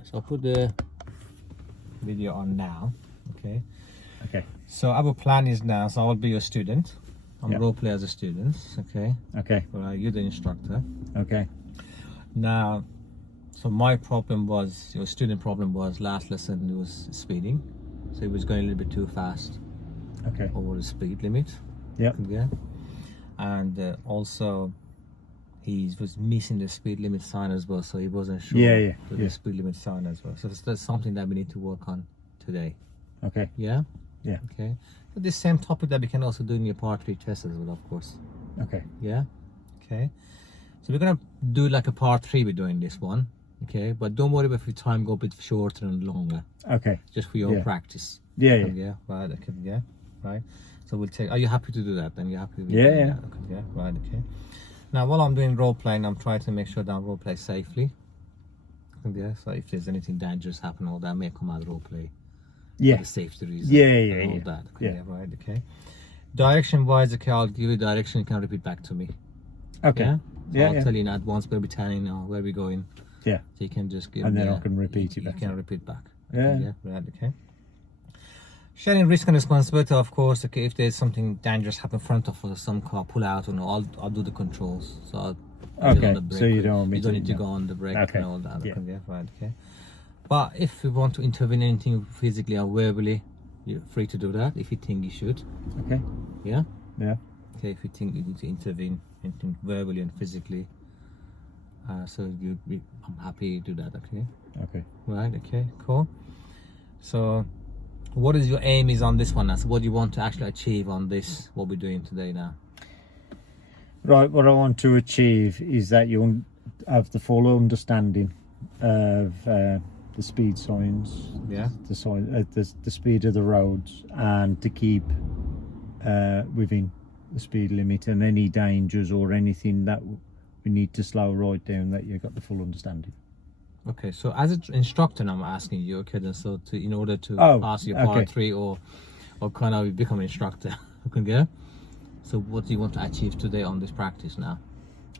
Right, so I'll put the video on now. Okay. Okay. So our plan is now, so I'll be your student. I'm Yep. role play as a student. Okay. Okay. Right, you're the instructor. Okay. Now, so my problem was, your student problem was last lesson he was speeding. So he was going a little bit too fast Okay. over the speed limit. Yep. Yeah. And also he was missing the speed limit sign as well, so he wasn't sure the speed limit sign as well. So that's something that we need to work on today. Okay. Yeah. Yeah. Okay. But the same topic that we can also do in your part 3 test as well, of course. Okay. Yeah. Okay. So we're gonna do like a part 3. We're doing this one. Okay. But don't worry if your time go a bit shorter and longer. Okay. Just for your practice. Yeah. Yeah. Yeah. Right. Okay. Yeah. Right. So we'll take. Are you happy to do that? Then you're happy with Yeah. doing Yeah. that? Okay. Yeah. Right. Okay. Now, while I'm doing role playing, I'm trying to make sure that I role play safely. Yeah. So if there's anything dangerous happen, all that may come out of role play. Yeah. For the safety reason. Yeah. And all that. Okay, Yeah. Right. Okay. Direction wise, okay, I'll give you direction. You can repeat back to me. Okay. Yeah. So Yeah. I'll Yeah. tell you in advance where we're turning now, where we're going. Yeah. So you can just give And me then a- I can repeat it You back. can repeat back. Yeah. Okay, yeah. Right. Okay. Sharing risk and responsibility, of course. Okay, if there's something dangerous happen in front of us, some car pull out, I'll do the controls. So I'll get on Okay. the brake. So you don't want me You don't to- need to no. go on the brake Okay. and all that. Yeah. Okay, right. Okay. But if you want to intervene anything physically or verbally, you're free to do that. If you think you should. Okay. Yeah. Yeah. Okay. If you think you need to intervene anything verbally and physically, so I'm happy you do that. Okay. Okay. Right. Okay. Cool. So, what is your aim is on this one now? So, what do you want to actually achieve on this? What we're doing today now? Right. What I want to achieve is that you have the full understanding of the speed signs, Yeah. the sign, the speed of the roads, and to keep within the speed limit, and any dangers or anything that we need to slow right down, that you've got the full understanding. Okay. So, as an instructor, now I'm asking you. Okay. Then, so in order to pass your part 3 or kind of become an instructor, okay. Yeah. So, what do you want to achieve today on this practice now?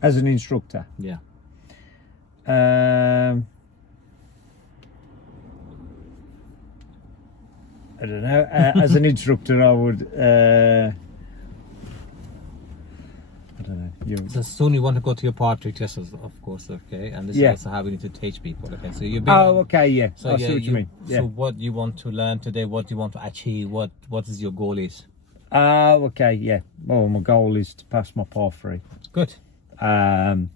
As an instructor, Yeah. I don't know. As an instructor, I would. I don't know. You. So soon you want to go to your part 3 tests, of course. Okay. And this is Yeah. also how we need to teach people. Okay. So you're. Oh, okay. Yeah. So I see what you mean. Yeah. So what you want to learn today? What you want to achieve? What is your goal is? Okay. Yeah. Well, my goal is to pass my part 3. Good. And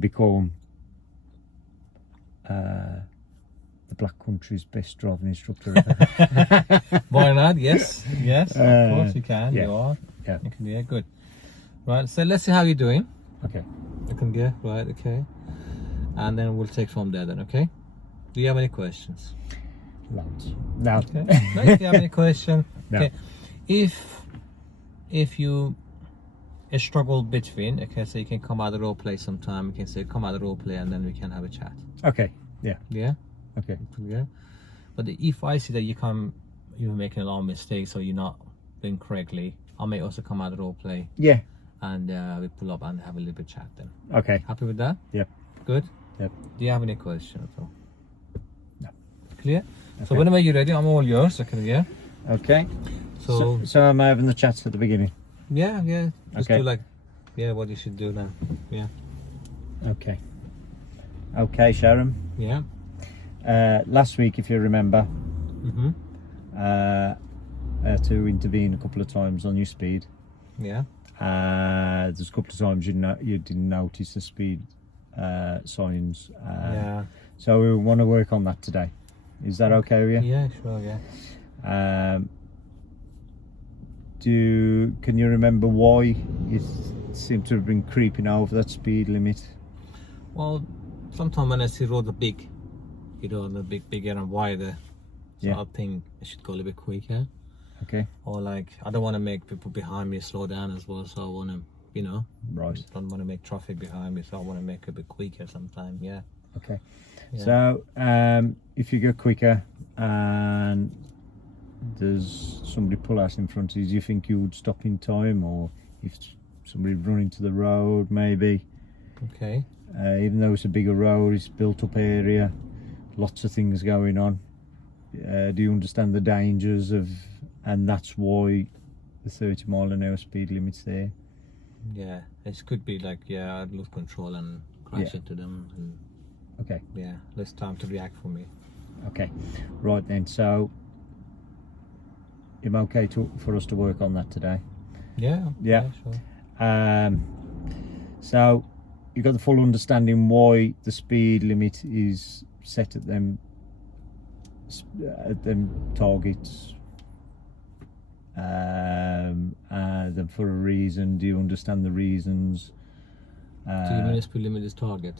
become the Black Country's best driving instructor ever. Why not? Yes. Yes. Of course you can. yeah. You are. Yeah. You can. Yeah. Good. Right. So let's see how you're doing. Okay. You can get right. Okay. And then we'll take from there. Then. Okay. Do you have any questions? Loads. No. Okay. No, if you have any question. No. Okay. If you struggle between, okay, so you can come out of role play sometime. You can say come out of role play, and then we can have a chat. Okay. Yeah. Yeah. Okay. Yeah. But if I see that you're making a lot of mistakes or you're not doing correctly, I may also come out of role play Yeah. and we pull up and have a little bit chat then. Okay. Happy with that? Yep. Good. Yep. Do you have any questions at all? No. Clear? So Okay. whenever you're ready, I'm all yours. Okay. Yeah. Okay. So So am I having the chats at the beginning? yeah. Just Okay. do like, yeah, what you should do then. Yeah. Okay. Okay, Sharon. Yeah. Last week, if you remember, Mhm. I had to intervene a couple of times on your speed. Yeah. There's a couple of times you didn't notice the speed signs. Yeah. So we want to work on that today. Is that okay with you? Yeah. Sure. Yeah. Can you remember why you seem to have been creeping over that speed limit? Well, sometimes when I see road are big, the bigger and wider, so Yeah. I think I should go a little bit quicker. Okay. Or like, I don't want to make people behind me slow down as well, so I want to, Right. don't want to make traffic behind me, so I want to make it a bit quicker sometimes. Yeah. Okay. Yeah. So if you go quicker and there's somebody pull out in front of you, do you think you would stop in time, or if somebody run into the road maybe? Okay. Even though it's a bigger road, it's built up area, lots of things going on. Do you understand the dangers of, and that's why the 30 mile an hour speed limit's there. Yeah, it could be like, yeah, I'd lose control and crash into them. And okay. Yeah, less time to react for me. Okay, right then. So, am I okay for us to work on that today? Yeah. Yeah. Sure. So, you got the full understanding why the speed limit is set at them targets. Then for a reason. Do you understand the reasons? So you mean the speed limit is target?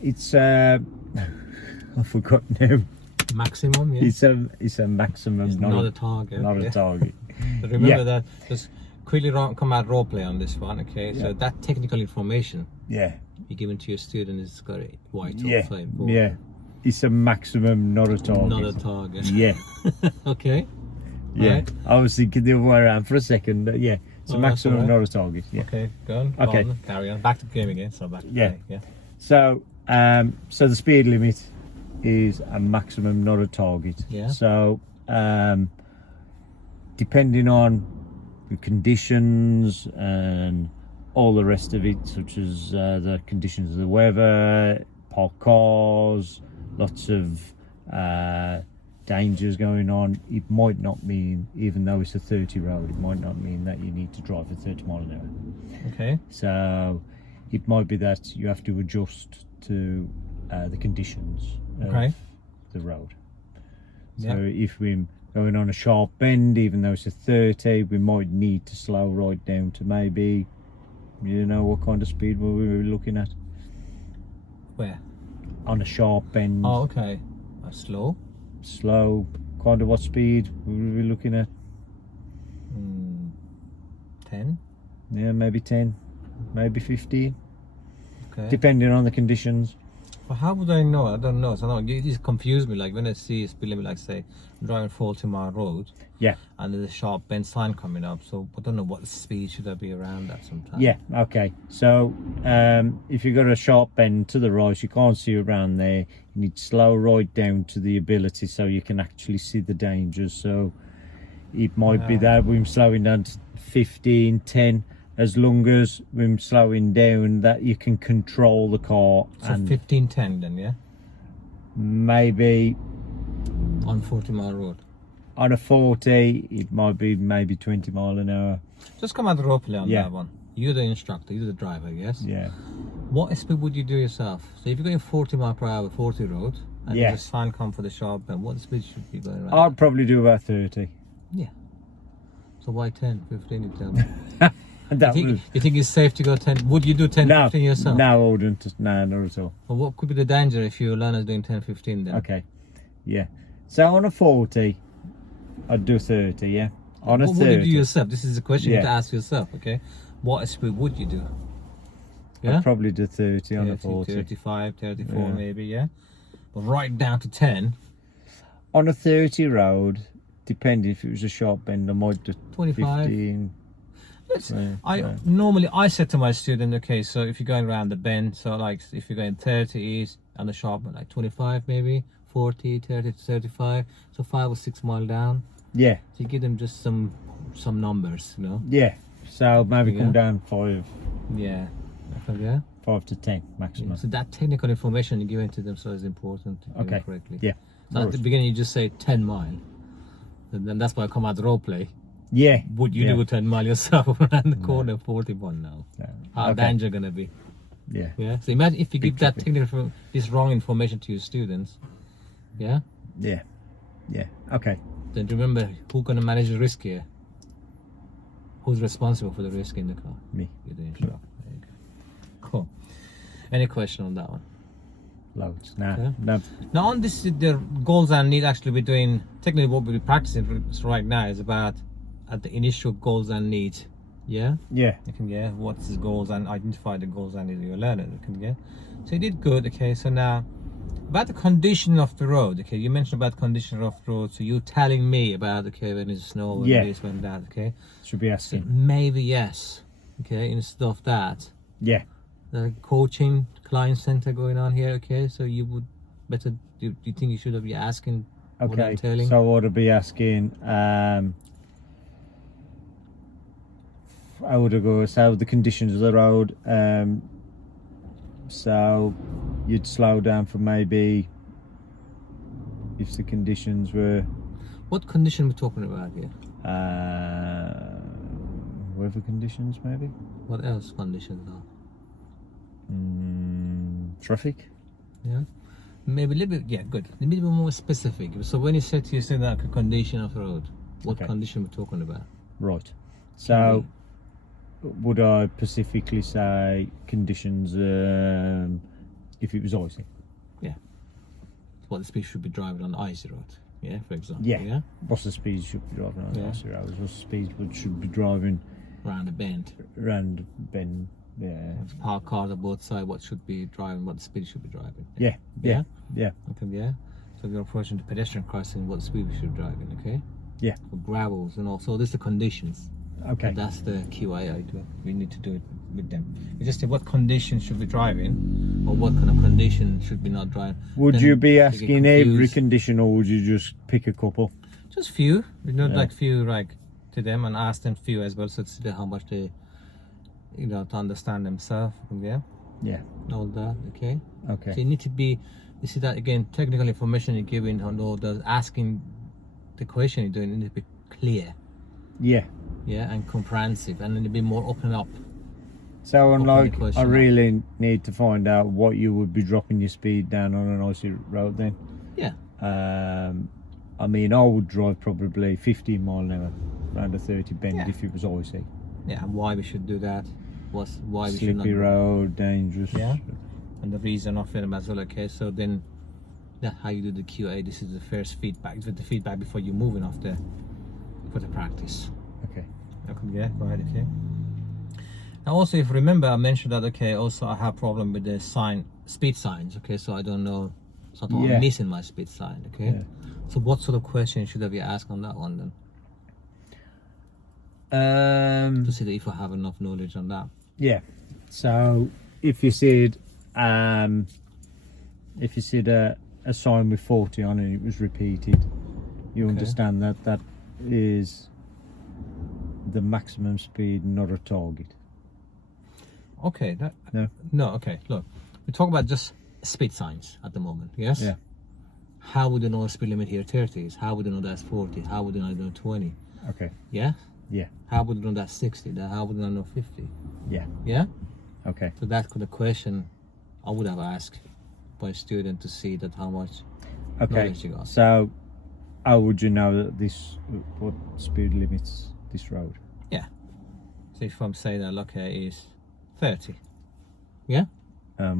It's I forgot now. Maximum, yes. It's a maximum. It's not a target. Not a target. So remember that. Just quickly come out role play on this one, okay? So that technical information. Yeah. You're giving to your student is got a vital. Yeah. So important. Yeah. It's a maximum, not a target. Not a target. Yeah. Okay. Yeah. Right. I was thinking the other way around for a second. Yeah. It's a maximum, right. not a target. Yeah. Okay. Go on. Okay. Go on, carry on. Back to the game again. So back to play. Yeah. So, so the speed limit is a maximum, not a target. Yeah. So, depending on the conditions and all the rest of it, such as the conditions of the weather, parked cars, lots of dangers going on, it might not mean, even though it's a 30 road, it might not mean that you need to drive at 30 mile an hour. Okay. So it might be that you have to adjust to the conditions of the road. So if we're going on a sharp bend, even though it's a 30, we might need to slow right down to maybe, you know, what kind of speed were we looking at? Where? On a sharp bend. Oh, okay. Slow? Slow. Kind of what speed were we looking at? 10? Yeah, maybe 10, maybe 15. Okay. Depending on the conditions. But how would I know? I don't know. So no, you just confuse me. Like when I see a speed limit, like say I'm driving 40 mile road. Yeah. And there's a sharp bend sign coming up. So I don't know what speed should I be around at sometimes. Yeah. Okay. So if you've got a sharp bend to the right, you can't see around there. You need to slow right down to the ability so you can actually see the dangers. So it might be that we're slowing down to 15, 10. As long as we're slowing down, that you can control the car. So 15-10 then, yeah? Maybe on 40 mile road. On a 40, it might be maybe 20 mile an hour. Just come out the role play on that one. You're the instructor, you're the driver, yes? Yeah. What speed would you do yourself? So if you're going 40 mile per hour, 40 road, and there's a sign come for the sharp bend, what speed should you be going around? I'd probably do about 30. Yeah. So why 10, 15, you tell me? You think it's safe to go 10? Would you do 10, 15 yourself? No, I wouldn't. No, not at all. Well, what could be the danger if your learner's doing 10, 15 then? Okay. Yeah. So on a 40, I'd do 30, yeah? On a 30. What would you do yourself? This is a question you have to ask yourself, okay? What speed would you do? Yeah? I'd probably do 30 on a 40. 35, 34 maybe, yeah? But right down to 10. On a 30 road, depending if it was a sharp bend, I might do 25. 15. Normally I said to my student, okay, so if you're going around the bend, so like if you're going 30 on the sharp, like 25 maybe, 40, 30 to 35, so 5 or 6 mile down. Yeah. So you give them just some numbers, you know. Yeah. So maybe come down 5. Yeah. Yeah. 5 to 10 maximum. Yeah. So that technical information you're giving to them so is important to give them correctly. Yeah. So at the beginning you just say 10 mile, and then that's why I come out the role play. Yeah. Would you do a 10 mile yourself around the corner 41 now? No. How danger gonna be? Yeah. Yeah. So imagine if you give that technical, this wrong information to your students. Yeah. Yeah. Yeah. Okay. Then remember, who's gonna manage the risk here? Who's responsible for the risk in the car? Me. You're the instructor. There you go. Cool. Any question on that one? Loads. No. Now on this, the goals and need actually we're doing, technically what we're practicing right now is about at the initial goals and needs. Yeah? Yeah. You can get what's the goals and identify the goals and needs of your learner. You can get. So you did good, okay, so now about the condition of the road, okay, you mentioned about condition of the road, so you're telling me about, okay, when it's snow, when this, when that, okay? Should be asking. So maybe yes, okay, instead of that. Yeah. coaching client center going on here. Okay, so you would better. Do you think you should be asking? What I'm Okay, telling? so I ought to be asking, how would I go? So the conditions of the road, so you'd slow down for maybe, if the conditions were, What condition we're talking about here? weather conditions maybe? What else conditions are? Traffic? Yeah, maybe a little bit. Yeah, good. A little bit more specific. So when you said that a condition of the road, what condition we're talking about? Right. So would I specifically say conditions if it was icy? Yeah. What the speed should be driving on the icy road. Yeah, for example. Yeah. What's the speed you should be driving on the icy roads? What's the speed you should be driving around the bend? Around the bend. Yeah. Parked cars on both sides. What should be driving? What the speed should be driving? Yeah. Okay. Yeah. So if you're approaching the pedestrian crossing, what speed we should be driving? Okay. Yeah. For gravels and all. So this is the conditions. Okay. And that's the QA I do. We need to do it with them. We just say what condition should be driving, or what kind of condition should be not driving. Would you be asking every condition, or would you just pick a couple? Just few. Like few, like to them, and ask them few as well, so to see how much they, to understand themselves. Yeah. Yeah. All that. Okay. Okay. So you need to be. You see that again? Technical information you're giving, and all the asking, the question you're doing, you need to be clear. Yeah. Yeah, and comprehensive, and then a bit more open up. So, like, I really need to find out what you would be dropping your speed down on an icy road then. Yeah. I mean, I would drive probably 15 mile an hour around a 30 bend if it was icy. Yeah, and why we should do that? Why we should not? Slippery road, dangerous. Yeah. And the reason of it as well. Okay, so then that's how you do the QA. This is the first feedback. With the feedback before you moving off for the practice. Okay. Yeah, go ahead. Okay. Now also, if you remember, I mentioned that. Okay, also I have problem with the speed signs. Okay, so I don't know. So I'm missing my speed sign. Okay. Yeah. So what sort of question should I be asked on that one then? To see if I have enough knowledge on that. Yeah. So if you said a sign with 40 on and it was repeated, you understand that is the maximum speed, not a target. Okay. No. Okay. Look, we talk about just speed signs at the moment. Yes. Yeah. How would you know speed limit here 30 is? How would you know that's 40? How would you know 20? Okay. Yeah. Yeah. How would you know that's 60? How would you know 50? Yeah. Yeah. Okay. So that's the question I would have asked by a student to see that how much knowledge you got. So how would you know that what speed limits this road? Yeah. So if I'm saying that okay is 30. Yeah. Why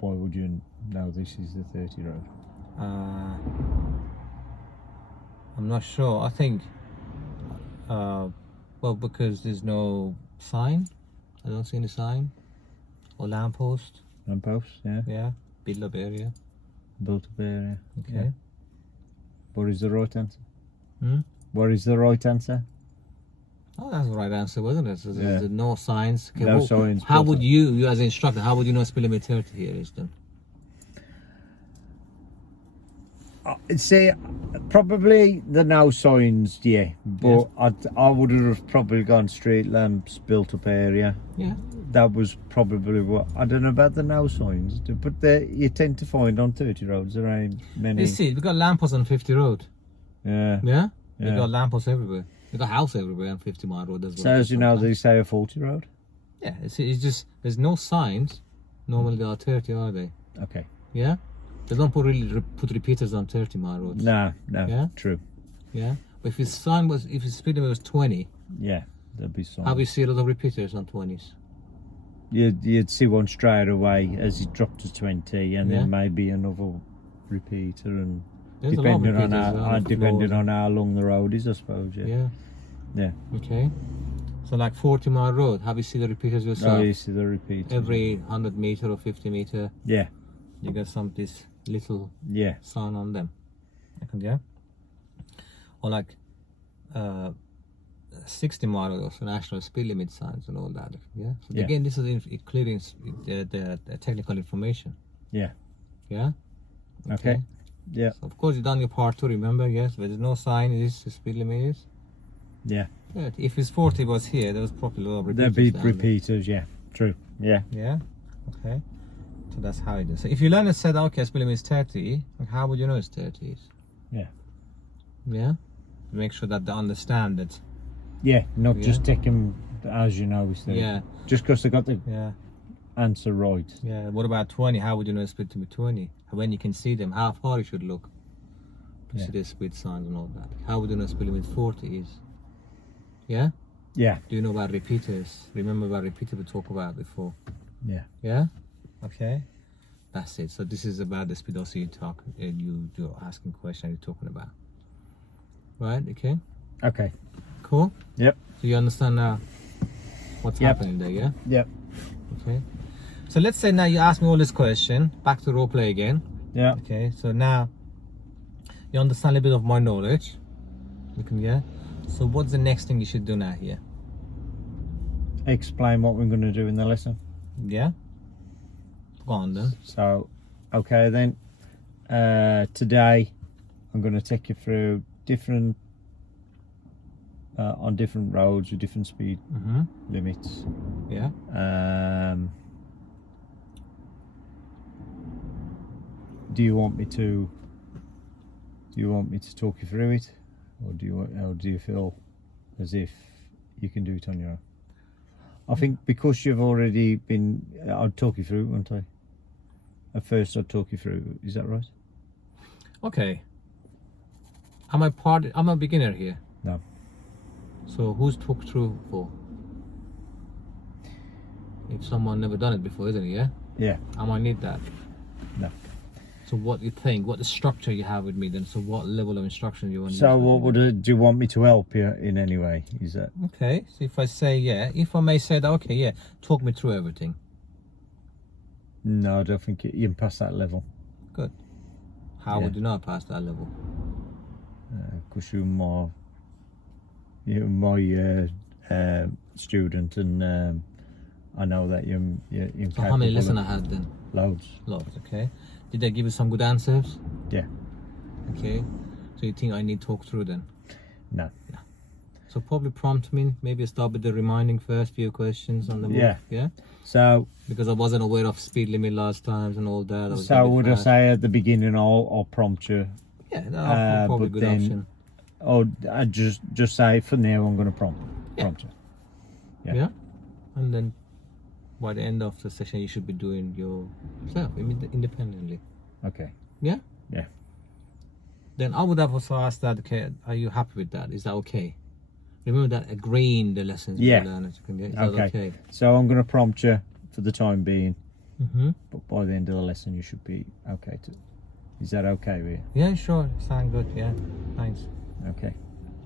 would you know this is the 30 road? I'm not sure. I think well, because there's no sign. I don't see any sign or lamppost. Lamppost, yeah. Yeah. Built up area. Built up area. Okay. Yeah. What is the right answer? Hmm? What is the right answer? Oh, that's the right answer, wasn't it? So there's no signs. Okay, no signs. How would you as an instructor, how would you know speed limit 30 here is then? I'd say probably the no signs, but I would have probably gone street lamps, built up area. Yeah. That was probably what, I don't know about the no signs, but you tend to find on 30 roads there ain't many. You see, we got lampposts on 50 road. Yeah. Yeah? We got lampposts everywhere. We got house everywhere on 50 mile road as well. So as you know, they say a 40 road? Yeah, it's just, there's no signs. Normally there are 30, are they? Okay. Yeah? They don't put repeaters on 30 mile roads. No, yeah? True. Yeah? But if his speed limit was 20, yeah, there'd be signs. How we see a lot of repeaters on 20s? You'd see one straight away as it dropped to 20, and then maybe another repeater, and depending on how long the road is, I suppose. Yeah. Okay. So like 40 mile road, how you see the repeaters yourself? Oh, you see the repeaters. Every 100 meter or 50 meter. Yeah. You got this little sign on them. Yeah. Or like 60 model of national speed limit signs and all that. Yeah. So Yeah. again, this is including the technical information. Yeah. Yeah. Okay. Yeah. So of course, you done your part 2. Remember, yes. Where there's no sign, is the speed limit is. Yeah. Yeah. If it's 40 was here, there was probably a lot of repeaters. There'd be repeaters. Yeah. True. Yeah. Yeah. Okay. So that's how it is. So if you learn and said, okay, speed limit is 30, like how would you know it's 30? Yeah. Yeah. Make sure that they understand it. Yeah. Not just take them as you know. Yeah. Just because they got the answer right. Yeah. What about 20? How would you know speed limit 20? When you can see them, how far you should look to see the speed signs and all that. How would you know speed limit 40 is? Yeah. Yeah. Do you know about repeaters? Remember about repeaters we talked about before? Yeah. Yeah. Okay. That's it. So this is about the speed also you're asking question you're talking about. Right. Okay. Okay. Cool. Yep. So you understand now what's happening there, yeah? Yep. Okay. So let's say now you ask me all this question, back to role play again. Yeah. Okay, so now you understand a little bit of my knowledge. So what's the next thing you should do now here? Explain what we're going to do in the lesson. Yeah? Go on then. So, okay then. Today I'm going to take you through different on different roads with different speed limits. Yeah. Do you want me to talk you through it, or do you feel as if you can do it on your own? I think because you've already been, I'd talk you through it, wouldn't I? At first I'd talk you through it. Is that right? Okay. I'm a beginner here. No. So who's talked through for? If someone never done it before, isn't it? Yeah. Yeah. I might need that. No. So what do you think? What the structure you have with me then? So what level of instruction you want? So what do you want me to help you in any way? Is that okay? So if I say if I may say that, okay, talk me through everything. No, I don't think you can pass that level. Good. How would you not pass that level? Because you're my student, and I know that you're so how many lessons I had then? Loads. Okay. Did they give you some good answers? Yeah. Okay. So you think I need to talk through then? No. So probably prompt me. Maybe start with the reminding first few questions on the book. Yeah. So because I wasn't aware of speed limit last times and all that. So would I say at the beginning I'll prompt you? Yeah, that's probably a good option. Or I just say for now I'm going to prompt you. Yeah. And then by the end of the session you should be doing yourself independently. Okay. Yeah. Yeah. Then I would have also asked that. Okay, are you happy with that? Is that okay? Remember that agreeing the lessons. Yeah. Is that okay? So I'm going to prompt you for the time being. But by the end of the lesson you should be okay too. Is that okay with you? Yeah, sure. Sound good. Yeah. Thanks. Okay.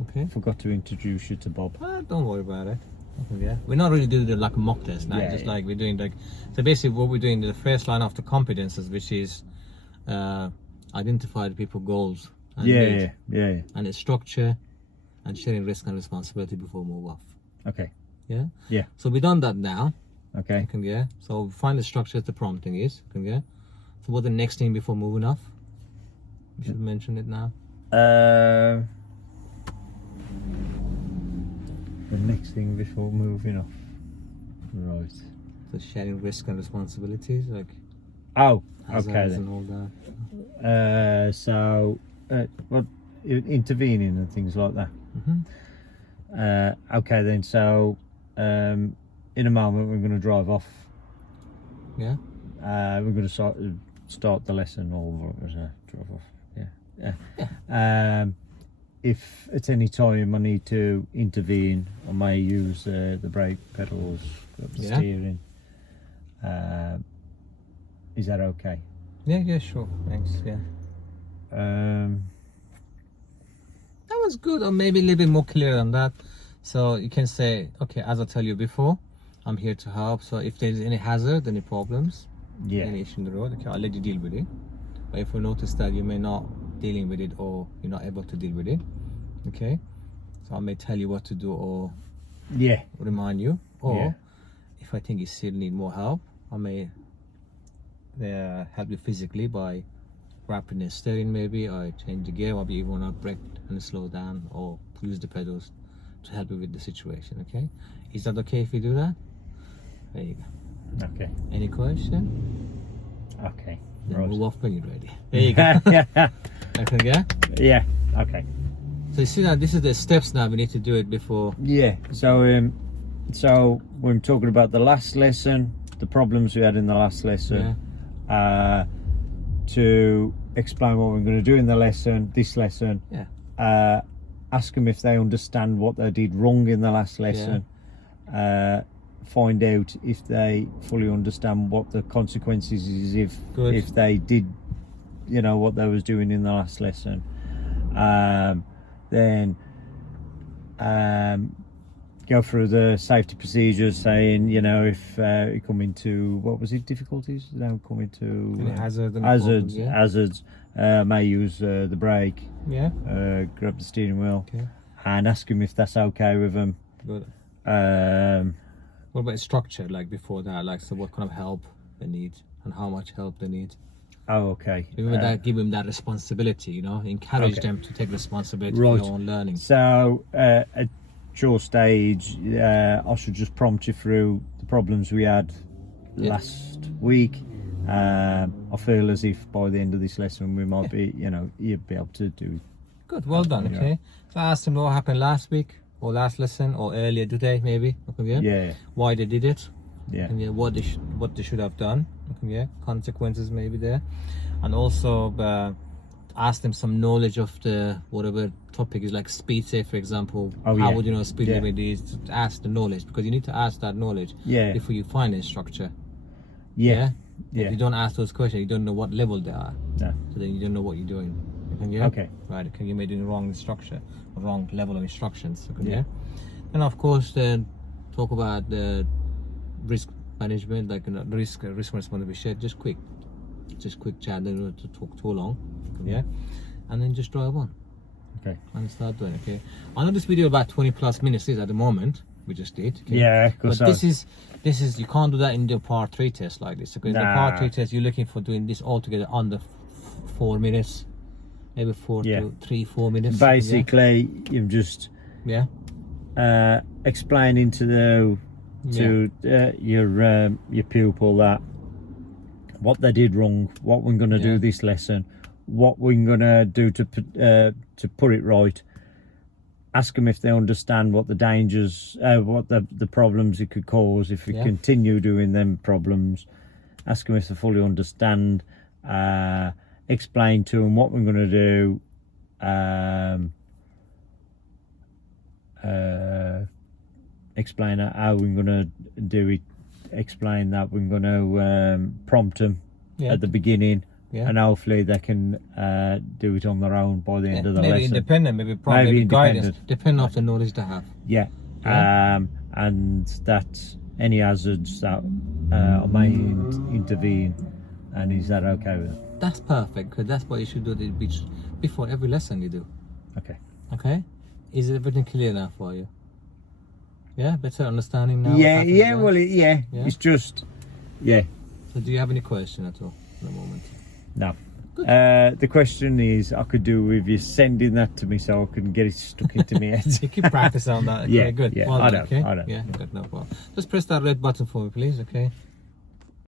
Okay. Forgot to introduce you to Bob. Don't worry about it. Yeah. We're not really doing like a mock test now. Like we're doing so basically what we're doing the first line after competences, which is identify the people goals. And yeah. And its structure and sharing risk and responsibility before we move off. Okay. Yeah. Yeah. So we've done that now. Okay. Yeah. So find the structure as the prompting is. Yeah. So what the next thing before moving off? You should mention it now. The next thing before moving off. Right. So sharing risk and responsibilities, like okay then. And all that. So what intervening and things like that. Okay then. So in a moment we're going to drive off. Yeah. We're going to start the lesson or drive off. Yeah. If at any time I need to intervene, I may use the brake pedals, the steering. Is that okay? Yeah, sure. Thanks. Yeah. That was good, or maybe a little bit more clear than that. So you can say, okay, as I tell you before, I'm here to help. So if there's any hazard, any problems, any issue in the road, okay, I'll let you deal with it. But if we notice that you may not dealing with it or you're not able to deal with it, okay, So I may tell you what to do or Yeah. remind you, or Yeah. if I think you still need more help, I may help you physically by wrapping the steering, maybe, or change the gear, maybe you want to brake and slow down, or use the pedals to help you with the situation. Okay, is that okay if you do that? There you go. Okay. Any question? Okay. Then Right. move off when you're ready. There you go. Okay, yeah. Yeah. Okay. So you see that this is the steps now. We need to do it before. Yeah. So we're talking about the last lesson, the problems we had in the last lesson. To explain what we're going to do in the lesson, this lesson. Yeah. Ask them if they understand what they did wrong in the last lesson. Find out if they fully understand what the consequences is if they did, what they was doing in the last lesson. Then go through the safety procedures, saying, if you come into, what was it, difficulties? Don't come into hazards. May use the brake. Yeah. Grab the steering wheel. Okay. And ask them if that's okay with them. Good. What about structure, like before that? Like, so what kind of help they need and how much help they need? Oh, okay. Give them that responsibility, encourage them to take responsibility Right. for their own learning. So, at your stage, I should just prompt you through the problems we had last week. I feel as if by the end of this lesson we might be, you'd be able to do. Good, well done. Okay. So I asked them what happened last week or last lesson or earlier today, maybe. Okay, yeah. Why they did it. Yeah. And what they should have done. Okay, yeah. Consequences maybe there, and also ask them some knowledge of the whatever topic is, like speed safe, for example. How would you know speed limit is? Ask the knowledge, because you need to ask that knowledge before you find a structure. Yeah. If you don't ask those questions, you don't know what level they are. No. So then you don't know what you're doing. Okay. Right. Okay. You may do the wrong structure, or wrong level of instructions. Okay. And of course, then talk about the risk management, like risk responsibility shared. Just quick chat. They don't have to talk too long. Yeah. And then just drive on. Okay. And start doing. Okay. I know this video about 20+ minutes is at the moment. We just did. Okay? Yeah. But this is you can't do that in the part 3 test like this. Okay. In the part 3 test, you're looking for doing this all together under 4 minutes. Maybe 4 to 4 minutes. Basically, you've just explaining to your pupil that what they did wrong, what we're going to do this lesson, what we're going to do to put it right. Ask them if they understand what the dangers, what the problems it could cause if we continue doing them problems. Ask them if they fully understand. Explain to them what we're going to do. Explain how we're going to do it. Explain that we're going to prompt them at the beginning, and hopefully they can do it on their own by the end of the lesson. Maybe independent, maybe guidance, depending on the knowledge they have. And that any hazards that may intervene, and is that okay with them? That's perfect, because that's what you should do before every lesson you do. Okay. Is everything clear now for you? Yeah, better understanding now. It's just So do you have any question at all at the moment? No. The question is, I could do with you sending that to me so I can get it stuck into my head. You keep practice on that. Okay, good. Yeah, well I done, don't. Yeah, good, no problem. Just press that red button for me, please. Okay.